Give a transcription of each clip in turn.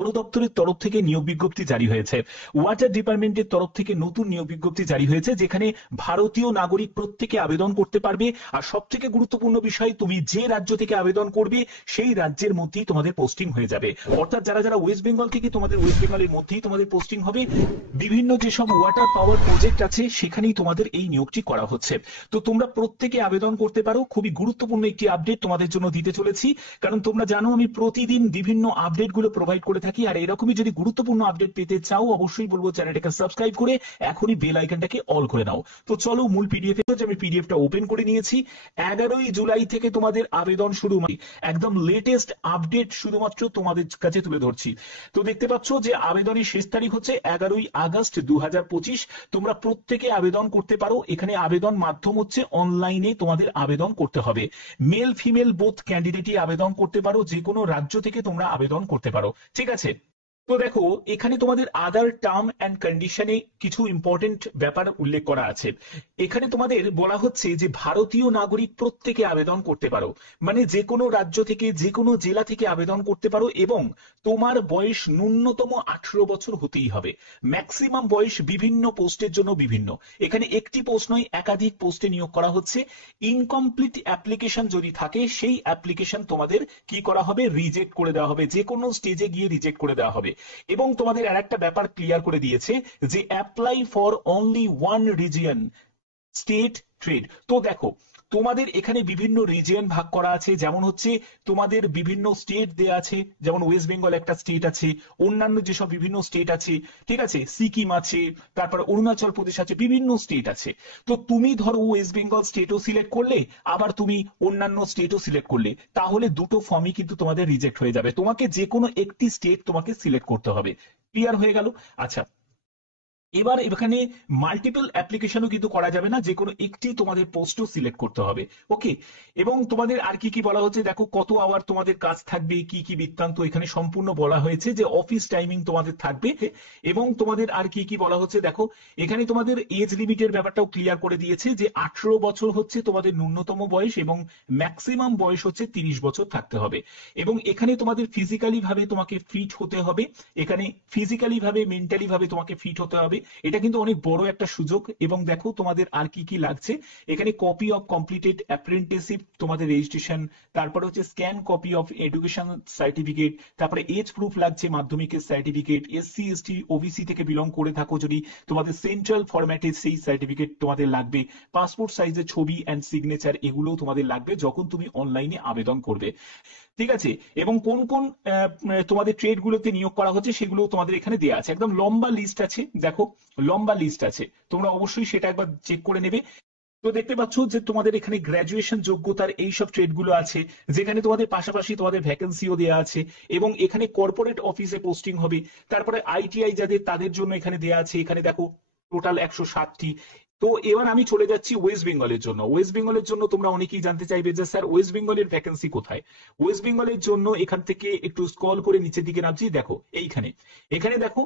বন দপ্তরের তরফ থেকে নিয়োগ বিজ্ঞপ্তি জারি হয়েছে। ওয়াটার ডিপার্টমেন্টের তরফ থেকে নতুন নিয়োগ বিজ্ঞপ্তি জারি হয়েছে, যেখানে ভারতীয় নাগরিক প্রত্যেকে আবেদন করতে পারবে। আর সব থেকে গুরুত্বপূর্ণ বিষয়, তুমি যে রাজ্য থেকে আবেদন করবে সেই রাজ্যের মধ্যেই তোমাদের পোস্টিং হয়ে যাবে। অর্থাৎ যারা যারা ওয়েস্ট বেঙ্গল থেকে, তোমাদের ওয়েস্ট বেঙ্গলের মধ্যেই তোমাদের পোস্টিং হবে। বিভিন্ন যেসব ওয়াটার পাওয়ার প্রজেক্ট আছে সেখানেই তোমাদের এই নিয়োগটি করা হচ্ছে। তো তোমরা প্রত্যেকে আবেদন করতে পারো। খুবই গুরুত্বপূর্ণ একটি আপডেট তোমাদের জন্য দিতে চলেছি, কারণ তোমরা জানো আমি প্রতিদিন বিভিন্ন আপডেট গুলো প্রোভাইড করে থাকি। আর এরকমই যদি গুরুত্বপূর্ণ আপডেট পেতে চাও, অবশ্যই বলবো চ্যানেলটাকে সাবস্ক্রাইব করে এখনই বেল আইকনটাকে অল করে নাও। তো চলো মূল পিডিএফ এ, আমি পিডিএফটা ওপেন করে নিয়েছি। 11ই জুলাই থেকে তোমাদের আবেদন শুরু। একদম লেটেস্ট আপডেট শুধুমাত্র তোমাদের কাছে তুলে ধরছি। তো দেখতে পাচ্ছ যে আবেদনের শেষ তারিখ হচ্ছে 11ই আগস্ট 2025। তোমরা প্রত্যেকে আবেদন করতে পারো। এখানে আবেদন মাধ্যম হচ্ছে অনলাইনে তোমাদের আবেদন করতে হবে। মেল ফিমেল বোথ ক্যান্ডিডেটই আবেদন করতে পারো, যে কোনো রাজ্য থেকে তোমরা আবেদন করতে পারো। ঠিক আছে। তো দেখো, এখানে তোমাদের আদার টার্ম অ্যান্ড কন্ডিশনে কিছু ইম্পর্টেন্ট ব্যাপার উল্লেখ করা আছে। এখানে তোমাদের বলা হচ্ছে যে ভারতীয় নাগরিক প্রত্যেকে আবেদন করতে পারো, মানে যে কোনো রাজ্য থেকে, যে কোনো জেলা থেকে আবেদন করতে পারো, এবং তোমার বয়স ন্যূনতম 18 বছর হতেই হবে। ম্যাক্সিমাম বয়স বিভিন্ন পোস্টের জন্য বিভিন্ন। এখানে একটি পোস্ট নয়, একাধিক পোস্টে নিয়োগ করা হচ্ছে। ইনকমপ্লিট অ্যাপ্লিকেশন যদি থাকে, সেই অ্যাপ্লিকেশন তোমাদের কি করা হবে, রিজেক্ট করে দেওয়া হবে, যে কোনো স্টেজে গিয়ে রিজেক্ট করে দেওয়া হবে। এবং তোমাদের আর একটা ব্যাপার ক্লিয়ার করে দিয়েছে যে apply for only one region, state, trade. তো দেখো, তোমাদের এখানে বিভিন্ন রিজিয়ন ভাগ করা আছে। যেমন হচ্ছে তোমাদের বিভিন্ন স্টেট দেয়া আছে, যেমন ওয়েস্ট বেঙ্গল একটা স্টেট আছে, অন্যান্য যেসব বিভিন্ন স্টেট আছে, ঠিক আছে, সিকিম আছে, তারপর অরুণাচল প্রদেশ আছে, বিভিন্ন স্টেট আছে। তো তুমি ধরো ওয়েস্ট বেঙ্গল স্টেটও সিলেক্ট করলে, আবার তুমি অন্যান্য স্টেটও সিলেক্ট করলে, তাহলে দুটো ফর্মই কিন্তু তোমাদের রিজেক্ট হয়ে যাবে। তোমাকে যে কোনো একটি স্টেট তোমাকে সিলেক্ট করতে হবে। ক্লিয়ার হয়ে গেল? আচ্ছা, এবার এখানে মাল্টিপল অ্যাপ্লিকেশনও কিন্তু করা যাবে না, যে কোনো একটি তোমাদের পোস্টও সিলেক্ট করতে হবে। ওকে। এবং তোমাদের আর কি কি বলা হচ্ছে, দেখো কত আওয়ার তোমাদের কাজ থাকবে, কি কি বৃত্তান্ত এখানে সম্পূর্ণ বলা হয়েছে, যে অফিস টাইমিং তোমাদের থাকবে। এবং তোমাদের আর কি কি বলা হচ্ছে, দেখো এখানে তোমাদের এজ লিমিটের ব্যাপারটাও ক্লিয়ার করে দিয়েছে, যে 18 বছর হচ্ছে তোমাদের ন্যূনতম বয়স, এবং ম্যাক্সিমাম বয়স হচ্ছে 30 বছর থাকতে হবে। এবং এখানে তোমাদের ফিজিক্যালি ভাবে তোমাকে ফিট হতে হবে। এখানে ফিজিক্যালি ভাবে, মেন্টালি ভাবে তোমাকে ফিট হতে হবে। এটা কিন্তু অনেক বড় একটা সুযোগ। এবং দেখো তোমাদের আর কি কি লাগছে, এখানে কপি অফ কমপ্লিটেড অ্যাপ্রেন্টিসশিপ, তোমাদের রেজিস্ট্রেশন, তারপরে হচ্ছে scan copy of education certificate, তারপরে এজ প্রুফ লাগছে, মাধ্যমিকের সার্টিফিকেট, এসসি এসটি ওবিসি থেকে বিলং করে থাকো যদি, তোমাদের সেন্ট্রাল ফরম্যাটে সেই সার্টিফিকেট তোমাদের লাগবে। পাসপোর্ট সাইজের ছবি অ্যান্ড সিগনেচার, এগুলোও তোমাদের লাগবে যখন তুমি অনলাইনে আবেদন করবে। ঠিক আছে। এবং কোন কোন তোমাদের ট্রেড গুলোতে নিয়োগ করা হচ্ছে সেগুলো তোমাদের এখানে দেওয়া আছে। একদম লম্বা লিস্ট আছে, দেখো লম্বা লিস্ট আছে, তোমরা অবশ্যই সেটা একবার চেক করে নেবে। তো দেখতে পাচ্ছ যে তোমাদের এখানে গ্রাজুয়েশন যোগ্যতার এইসব ট্রেড গুলো আছে, যেখানে তোমাদের পাশাপাশি তোমাদের ভ্যাকেন্সিও দেওয়া আছে। এবং এখানে কর্পোরেট অফিসে পোস্টিং হবে। তারপরে আইটিআই যাদের, তাদের জন্য এখানে দেওয়া আছে। এখানে দেখো টোটাল 160টি। তো এবার আমি চলে যাচ্ছি ওয়েস্ট বেঙ্গলের জন্য। ওয়েস্ট বেঙ্গলের জন্য তোমরা অনেকেই জানতে চাইবে যে স্যার ওয়েস্ট বেঙ্গলের ভ্যাকেন্সি কোথায়। ওয়েস্ট বেঙ্গলের জন্য এখান থেকে একটু স্ক্রল করে নিচের দিকে নামছি, দেখো এইখানে, এখানে দেখো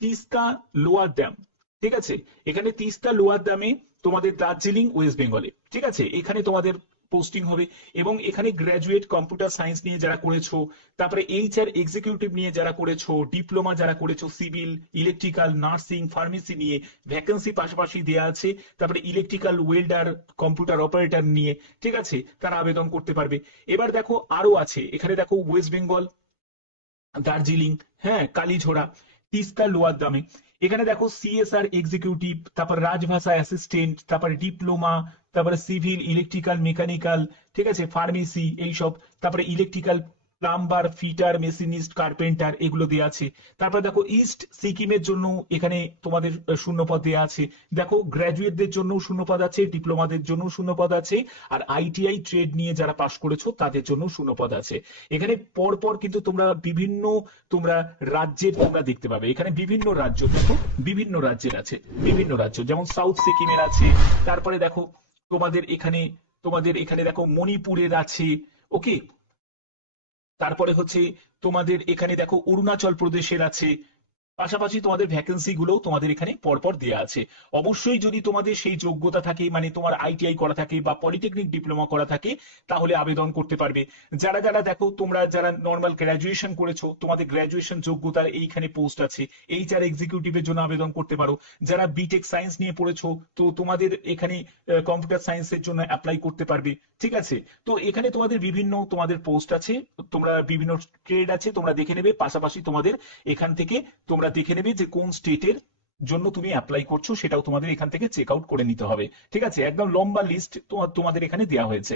তিস্তা লোয়ার ড্যাম। ঠিক আছে। এখানে তিস্তা লোয়ার ড্যামে তোমাদের দার্জিলিং, ওয়েস্ট বেঙ্গলে। ঠিক আছে, এখানে তোমাদের পোস্টিং হবে। এবং এখানে গ্র্যাজুয়েট কম্পিউটার সায়েন্স নিয়ে যারা করেছো, তারপরে এইচআর এক্সিকিউটিভ নিয়ে যারা করেছো, ডিপ্লোমা যারা করেছো, সিভিল, ইলেকট্রিক্যাল, নার্সিং, ফার্মেসি নিয়ে ভ্যাকেন্সি পাশাপাশি দেওয়া আছে। তারপরে ইলেকট্রিক্যাল ওয়েল্ডার, কম্পিউটার অপারেটর নিয়ে, ঠিক আছে, তারা আবেদন করতে পারবে। এবার দেখো আরো আছে, এখানে দেখো ওয়েস্ট বেঙ্গল, দার্জিলিং, হ্যাঁ, কালীঝোড়া, তিস্তা লোয়ার দামে। এখানে দেখো সিএসআর এক্সিকিউটিভ, তারপর রাজভাষা অ্যাসিস্ট্যান্ট, তারপরে ডিপ্লোমা, তারপরে সিভিল, ইলেকট্রিক্যাল, মেকানিক্যাল, ঠিক আছে, ফার্মেসি এইসব, তারপরে electrical, plumber, fitter, machinist, carpenter, এগুলো দেওয়া আছে। তারপরে দেখো ইস্ট সিকিমের জন্য এখানে তোমাদের শূন্যপদ দেওয়া আছে। দেখো গ্র্যাজুয়েটদের জন্য শূন্যপদ আছে, ডিপ্লোমাদের জন্য শূন্যপদ আছে, আর আইটিআই ট্রেড নিয়ে যারা পাশ করেছো তাদের জন্য শূন্যপদ আছে। এখানে পরপর কিন্তু তোমরা বিভিন্ন, তোমরা রাজ্যের তোমরা দেখতে পাবে। এখানে বিভিন্ন রাজ্য দেখো, বিভিন্ন রাজ্যের আছে, বিভিন্ন রাজ্য, যেমন সাউথ সিকিমের আছে। তারপরে দেখো তোমাদের এখানে দেখো মণিপুরের আছে। ওকে। তারপরে হচ্ছে তোমাদের এখানে দেখো অরুণাচল প্রদেশের আছে। পাশাপাশি তোমাদের ভ্যাকেন্সি গুলো তোমাদের এখানে পরপর দেওয়া আছে। অবশ্যই যদি তোমাদের সেই যোগ্যতা থাকে, মানে তোমার আইটিআই করা থাকে বা পলিটেকনিক ডিপ্লোমা করা থাকে, তাহলে আবেদন করতে পারবে। যারা যারা দেখো তোমরা যারা নর্মাল গ্রাজুয়েশন করেছো, তোমাদের গ্রাজুয়েশন যোগ্যতার এইখানে পোস্ট আছে, এইচআর এক্সিকিউটিভের জন্য আবেদন করতে পারো। যারা বিটেক সায়েন্স নিয়ে পড়েছো, তো তোমাদের এখানে কম্পিউটার সায়েন্সের জন্য অ্যাপ্লাই করতে পারবে। ঠিক আছে, তো এখানে তোমাদের বিভিন্ন তোমাদের পোস্ট আছে, তোমরা বিভিন্ন ট্রেড আছে, তোমরা দেখে নেবে। পাশাপাশি তোমাদের এখান থেকে তোমরা দেখে নেবে যে কোন স্টেটের জন্য তুমি অ্যাপ্লাই করছো, সেটাও তোমাদের এখান থেকে চেক আউট করে নিতে হবে। ঠিক আছে, একদম লম্বা লিস্ট তোমাদের এখানে দেওয়া হয়েছে।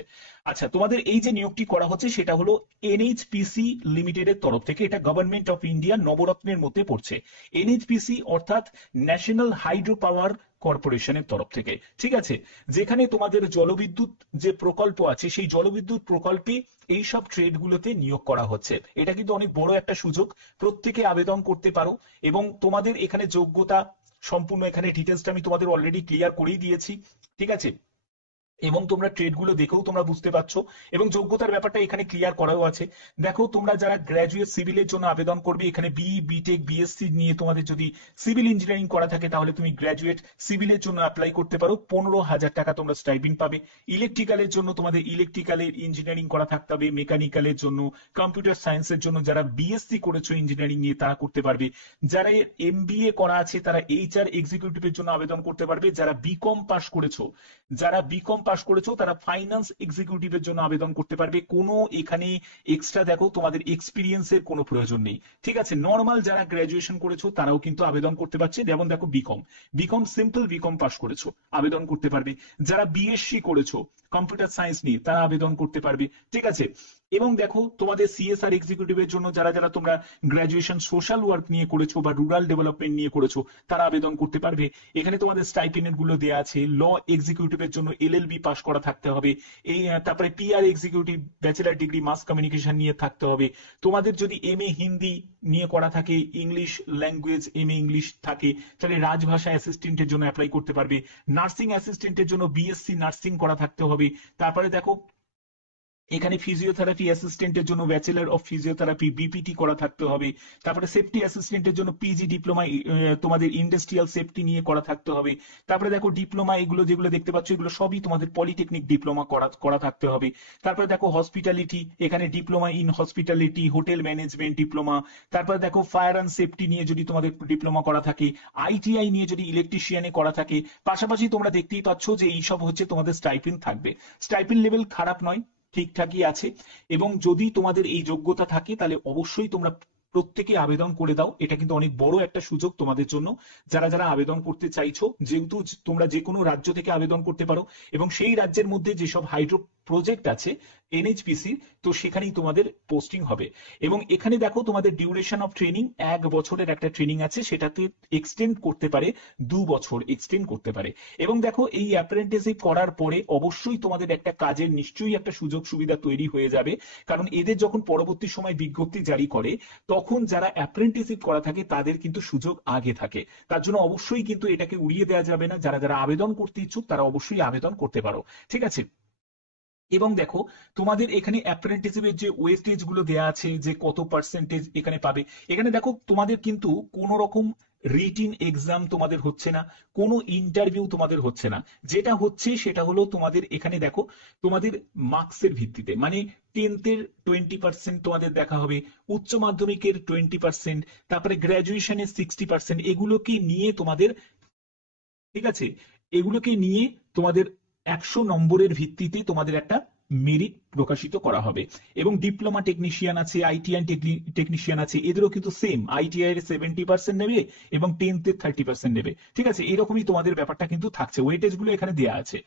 আচ্ছা, তোমাদের এই যে নিয়োগটি করা হচ্ছে সেটা হলো এনএইচপিসি লিমিটেডের তরফ থেকে। এটা গভর্নমেন্ট অফ ইন্ডিয়া নবরত্নের মধ্যে পড়ছে। এনএইচপিসি অর্থাৎ ন্যাশনাল হাইড্রো পাওয়ার কর্পোরেশনের তরফ থেকে। ঠিক আছে, যেখানে তোমাদের জলবিদ্যুৎ যে প্রকল্প আছে, সেই জলবিদ্যুৎ প্রকল্পে এই সব ট্রেড গুলোতে নিয়োগ করা হচ্ছে। এটা কিন্তু অনেক বড় একটা সুযোগ, প্রত্যেকে আবেদন করতে পারো। এবং তোমাদের এখানে যোগ্যতা সম্পূর্ণ এখানে ডিটেলসটা আমি তোমাদের অলরেডি ক্লিয়ার করেই দিয়েছি। ঠিক আছে, এবং তোমরা ট্রেড গুলো দেখেও তোমরা বুঝতে পারছো, এবং যোগ্যতার ব্যাপারটা এখানে ক্লিয়ার করাও আছে। দেখো, তোমরা যারা গ্র্যাজুয়েট সিভিলের জন্য আবেদন করবে, এখানে বিটেক বিএসসি নিয়ে তোমাদের যদি সিভিল ইঞ্জিনিয়ারিং করা থাকে, তাহলে তুমি গ্র্যাজুয়েট সিভিলের জন্য অ্যাপ্লাই করতে পারো। 15,000 টাকা তোমরা স্টাইপেন্ড পাবে। ইলেকট্রিক্যালের জন্য তোমাদের ইলেকট্রিক্যালের ইঞ্জিনিয়ারিং করা থাকতে হবে। মেকানিক্যালের জন্য, কম্পিউটার সায়েন্সের জন্য যারা বিএসসি করেছো ইঞ্জিনিয়ারিং নিয়ে, তারা করতে পারবে। যারা এমবিএ করা আছে তারা এইচআর এক্সিকিউটিভের জন্য আবেদন করতে পারবে। যারা বিকম পাস করেছো, তারা ফাইন্যান্স এক্সিকিউটিভের জন্য আবেদন করতে পারবে। কোনো এখানে এক্সট্রা দেখো তোমাদের এক্সপিরিয়েন্সের কোনো প্রয়োজন নেই। ঠিক আছে, নর্মাল যারা গ্রাজুয়েশন করেছো তারাও কিন্তু আবেদন করতে পারছে। যেমন দেখো, বিকম সিম্পল বিকম পাস করেছো, আবেদন করতে পারবে। যারা বিএসসি করেছো কম্পিউটার সায়েন্স নিয়ে, তারা আবেদন করতে পারবে। ঠিক আছে, এবং দেখো তোমাদের সিএসআর এক্সিকিউটিভের জন্য যারা যারা তোমরা গ্রাজুয়েশন সোশ্যাল ওয়ার্ক নিয়ে করেছো বা রুরাল ডেভেলপমেন্ট নিয়ে করেছো, তারা আবেদন করতে পারবে। এখানে তোমাদের স্টাইপেন্ড গুলো দেওয়া আছে। ল এক্সিকিউটিভের জন্য এলএলবি পাস করা থাকতে হবে। এই তারপরে PR executive bachelor degree mass communication নিয়ে থাকতে হবে। তোমাদের যদি এমএ হিন্দি নিয়ে করা থাকে, ইংলিশ ল্যাঙ্গুয়েজ এমএ ইংলিশ থাকে, তাহলে রাজভাষা অ্যাসিস্ট্যান্টের জন্য অ্যাপ্লাই করতে পারবে। নার্সিং অ্যাসিস্ট্যান্টের জন্য বিএসসি নার্সিং করা থাকতে হবে। তারপরে দেখো, এখানে ফিজিওথেরাপি অ্যাসিস্ট্যান্টের জন্য ব্যাচেলর অফ ফিজিওথেরাপি বিপিটি করা থাকতে হবে। তারপরে সেফটি অ্যাসিস্ট্যান্টের জন্য পিজি ডিপ্লোমা তোমাদের ইন্ডাস্ট্রিয়াল সেফটি নিয়ে করা থাকতে হবে। তারপরে দেখো, ডিপ্লোমা এগুলো যেগুলো দেখতে পাচ্ছ, এগুলো সবই তোমাদের পলিটেকনিক ডিপ্লোমা করা থাকতে হবে। তারপরে দেখো, হসপিটালিটি, এখানে diploma in hospitality, hotel management diploma. তারপরে দেখো, ফায়ার অ্যান্ড সেফটি নিয়ে যদি তোমাদের ডিপ্লোমা করা থাকে, আইটিআই নিয়ে যদি ইলেকট্রিশিয়ানে করা থাকে। পাশাপাশি তোমরা দেখতেই পাচ্ছ যে এইসব হচ্ছে তোমাদের স্টাইপেন্ড থাকবে। স্টাইপেন্ড লেভেল খারাপ নয়, ঠিকঠাকই আছে। এবং যদি তোমাদের এই যোগ্যতা থাকে, তাহলে অবশ্যই তোমরা প্রত্যেকে আবেদন করে দাও। এটা কিন্তু অনেক বড় একটা সুযোগ তোমাদের জন্য, যারা যারা আবেদন করতে চাইছো। যেহেতু তোমরা যে কোনো রাজ্য থেকে আবেদন করতে পারো, এবং সেই রাজ্যের মধ্যে যেসব হাইড্রো প্রজেক্ট আছে এনএইচপিসি, তো সেখানেই তোমাদের পোস্টিং হবে। এবং এখানে দেখো, তোমাদের ডিউরেশন অফ ট্রেনিং 1 বছরের একটা ট্রেনিং আছে, সেটাতে এক্সটেন্ড করতে পারে, 2 বছর এক্সটেন্ড করতে পারে। এবং দেখো, এই অ্যাপ্রেন্টিসশিপ করার পরে অবশ্যই তোমাদের একটা কাজের নিশ্চয়ই একটা সুযোগ সুবিধা তৈরি হয়ে যাবে। কারণ এদের যখন পরবর্তী সময় বিজ্ঞপ্তি জারি করে, তখন যারা অ্যাপ্রেন্টিসশিপ করা থাকে তাদের কিন্তু সুযোগ আগে থাকে। তার জন্য অবশ্যই কিন্তু এটাকে উড়িয়ে দেওয়া যাবে না। যারা যারা আবেদন করতে ইচ্ছুক, তারা অবশ্যই আবেদন করতে পারো। ঠিক আছে, এবং দেখো, তোমাদের এখানে অ্যাপ্রেন্টিসশিপের যে ওয়েস্টেজ গুলো দেওয়া আছে, যে কত পার্সেন্টেজ এখানে পাবে। এখানে দেখো, তোমাদের কিন্তু কোনো রকম রিটিন এক্সাম তোমাদের হচ্ছে না, কোনো ইন্টারভিউ তোমাদের হচ্ছে না। যেটা হচ্ছে সেটা হলো, তোমাদের এখানে দেখো, তোমাদের মার্কসের ভিত্তিতে, মানে 10th-এর 20% তোমাদের দেখা হবে, উচ্চ মাধ্যমিকের 20%, তারপরে গ্রাজুয়েশনের 60%, এগুলোকে নিয়ে তোমাদের, ঠিক আছে, এগুলোকে নিয়ে তোমাদের 100 নম্বরের ভিত্তিতে তোমাদের একটা মেরিট প্রকাশিত করা হবে। এবং ডিপ্লোমা টেকনিশিয়ান আছে, আইটিআই টেকনিশিয়ান আছে, এদেরও কিন্তু সেম, আইটিআই এর 70% নেবে এবং 10th-এর 30% নেবে। ঠিক আছে, এরকমই তোমাদের ব্যাপারটা কিন্তু থাকছে। ওয়েটেজ গুলো এখানে দেওয়া আছে।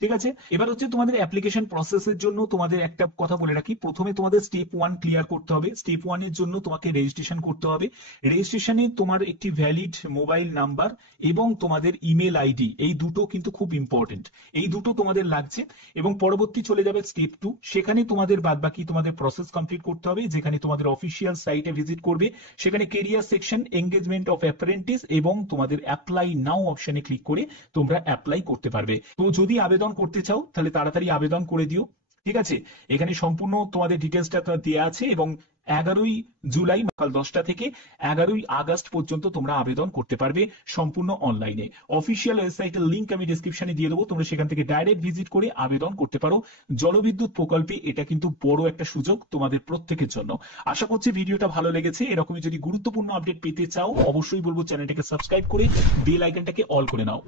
ঠিক আছে, এবার হচ্ছে তোমাদের অ্যাপ্লিকেশন প্রসেসের জন্য তোমাদের একটা কথা বলে রাখি। প্রথমে তোমাদের স্টেপ 1 ক্লিয়ার করতে হবে। স্টেপ 1 এর জন্য তোমাকে রেজিস্ট্রেশন করতে হবে। রেজিস্ট্রেশনে তোমার একটি ভ্যালিড মোবাইল নাম্বার এবং তোমাদের ইমেল আইডি, এই দুটো কিন্তু খুব ইম্পর্টেন্ট, এই দুটো তোমাদের লাগছে। এবং পরবর্তী চলে যাবে স্টেপ 2, সেখানে তোমাদের বাদবাকি তোমাদের প্রসেস কমপ্লিট করতে হবে, যেখানে তোমাদের অফিসিয়াল সাইটে ভিজিট করবে, সেখানে career section, engagement of apprentice এবং তোমাদের অ্যাপ্লাই নাও অপশনে ক্লিক করে তোমরা অ্যাপ্লাই করতে পারবে। তো যদি আবেদন করতে চাও, তাহলে তাড়াতাড়ি আবেদন করে দিও। ঠিক আছে, এখানে সম্পূর্ণ তোমাদের ডিটেলসটা দেওয়া আছে, এবং 11ই জুলাই সকাল 10টা থেকে 11ই আগস্ট পর্যন্ত তোমরা আবেদন করতে পারবে সম্পূর্ণ অনলাইনে। অফিসিয়াল ওয়েবসাইটের লিংক আমি ডেসক্রিপশনে দিয়ে দেবো, তোমরা সেখান থেকে ডাইরেক্ট ভিজিট করে আবেদন করতে পারো। জলবিদ্যুৎ প্রকল্পে এটা কিন্তু বড় একটা সুযোগ তোমাদের প্রত্যেকের জন্য। আশা করছি ভিডিওটা ভালো লেগেছে। এরকমই যদি গুরুত্বপূর্ণ আপডেট পেতে চাও অবশ্যই বলবো চ্যানেলটাকে সাবস্ক্রাইব করে বেল আইকনটাকে অল করে নাও।